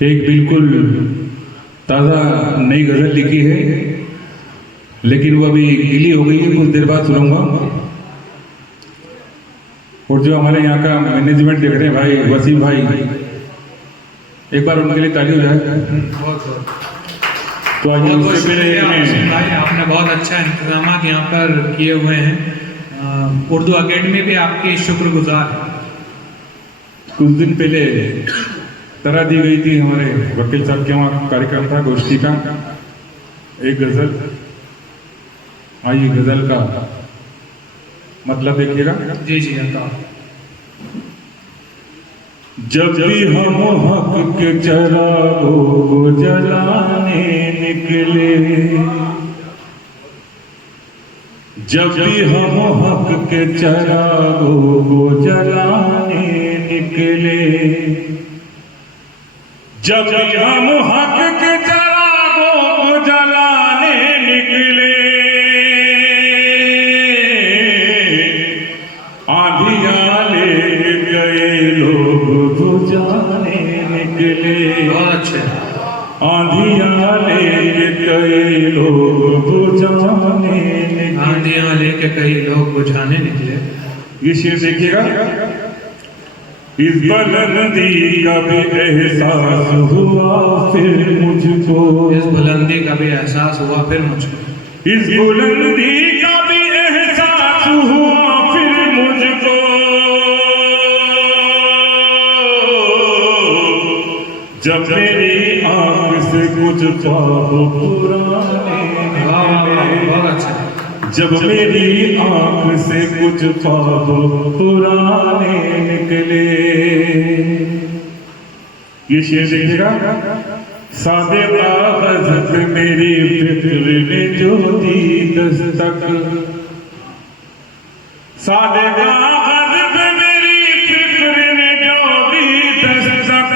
एक बिल्कुल ताज़ा नई गज़ल लिखी है, लेकिन वो अभी गीली हो गई है, कुछ देर बाद सुनाऊंगा। और जो हमारे यहाँ का मैनेजमेंट देख रहे हैं भाई, वसीम भाई, एक बार उनके लिए ताली हो जाए। बहुत बहुत तो आज बहुत उससे पहले शुक्रिया मैं भाई, आपने बहुत अच्छा इंतजाम यहाँ पर किए हुए हैं। उर्दू अकेडमी भी आपकी शुक्रगुजार है। कुछ दिन पहले तरह दी गई थी हमारे वकील साहब के वहाँ कार्यक्रम था, गोष्ठी का, एक गजल। आइए गजल का मतलब देखिएगा। जी जी अता। जब भी हम हक के चरागों को जलाने निकले, जब भी हम हक के चरागों को जलाने निकले, जब भी हम हक के चरागों को जलाने निकले, आंधियां ले गए लोग बुझाने निकले। बहुत अच्छे। आंधियां ले गए लोग बुझाने निकले। आंधियां लेके कई लोग बुझाने निकले। ये शेर देखिएगा। इस बुलंदी का भी एहसास हुआ फिर मुझको, इस बुलंदी का भी एहसास हुआ फिर मुझको, इस बुलंदी का भी एहसास हुआ फिर मुझको, जब मेरी आंख से कुछ ख्वाब पुराने निकले, बहुत अच्छा। जब मेरी आंख से कुछ ख्वाब पुराने निकले। ये शेर देखिएगा। सादे कागज पे मेरी फिक्र ने जो दी दस्तक, सादे कागज पे मेरी फिक्र ने जो दी दस्तक,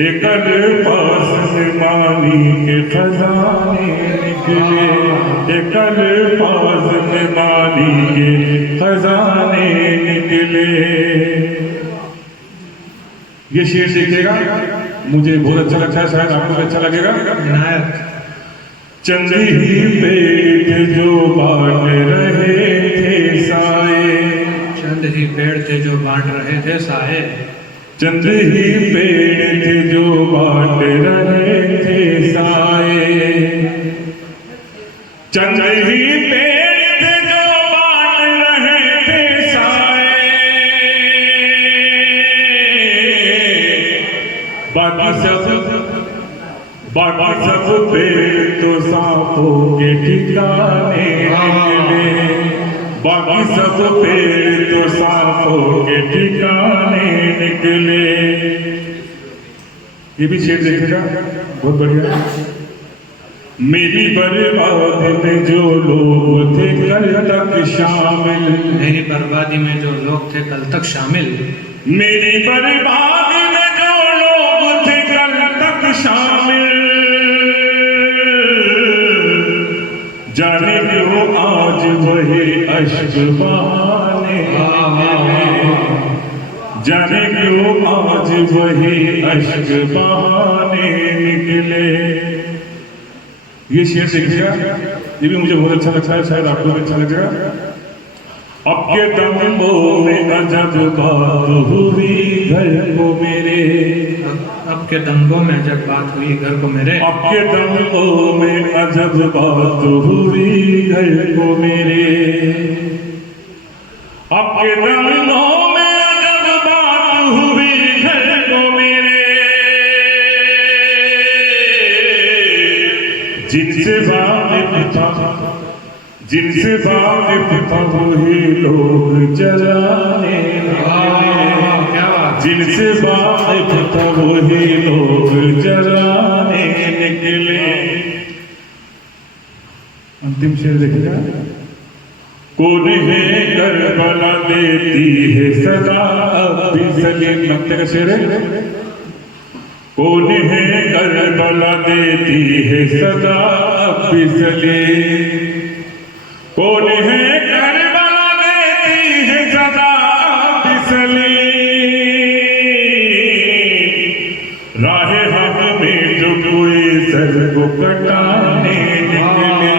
एक पास से मानी के खजाने निकले, एक पास से मानी के खजाने निकले। ये शेर देखिएगा, मुझे बहुत अच्छा लगता है, शायद आपको भी अच्छा लगेगा। विनायक। चंद ही पेड़ थे जो बांट रहे थे साए, चंद ही पेड़ थे जो बांट रहे थे साए, चंद ही पेड़ थे जो बांट रहे थे साए, चंद ही पेड़ थे जो बांट रहे थे साए, बाकी सब पेड़ तो सांपों के ठिकाने निकले, बाकी सब पेड़ तो सांपों के ठिकाने निकले। ये भी शेर देखिएगा, बहुत बढ़िया। मेरी बर्बादी में जो लोग थे कल तक शामिल, मेरी बर्बादी में जो लोग थे कल तक शामिल, मेरी बर्बादी में जो लोग थे कल तक शामिल, जाने क्यों आज वही अश्क बहाने निकले, जाने क्यों आज वही अश्क बहाने निकले। ये शेर देखिएगा, ये भी मुझे बहुत अच्छा लगता है, शायद आपको भी अच्छा लगेगा। अब के दम्बों में अजब बात हुई घर को मेरे, अब के दंगों में जब बात हुई घर को मेरे, अब के दम्बों में अजब बात हुई घर को मेरे, अब के दम्बों में अजब बात हुई घर को मेरे, जिनसे वाकिफ था, जिनसे वाकिफ था वही लोग जलाने निकले, जिनसे वाकिफ था वही लोग जलाने निकले। अंतिम शेर देखिएगा। कौन है करबला देती है सदा अब भी सलीम नक्ते का शेर है। कौन है करबला देती है सदा अब भी सलीम, कौन है करबला देती है सदा अब भी सलीम, को कटाने निकले।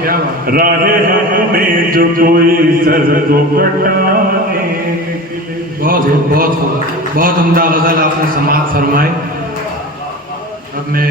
क्या बात। राहे हक में जो कोई सर को कटाने निकले। बहुत बहुत बहुत उम्दा गजल आपने समाप्त फरमाई। अब मैं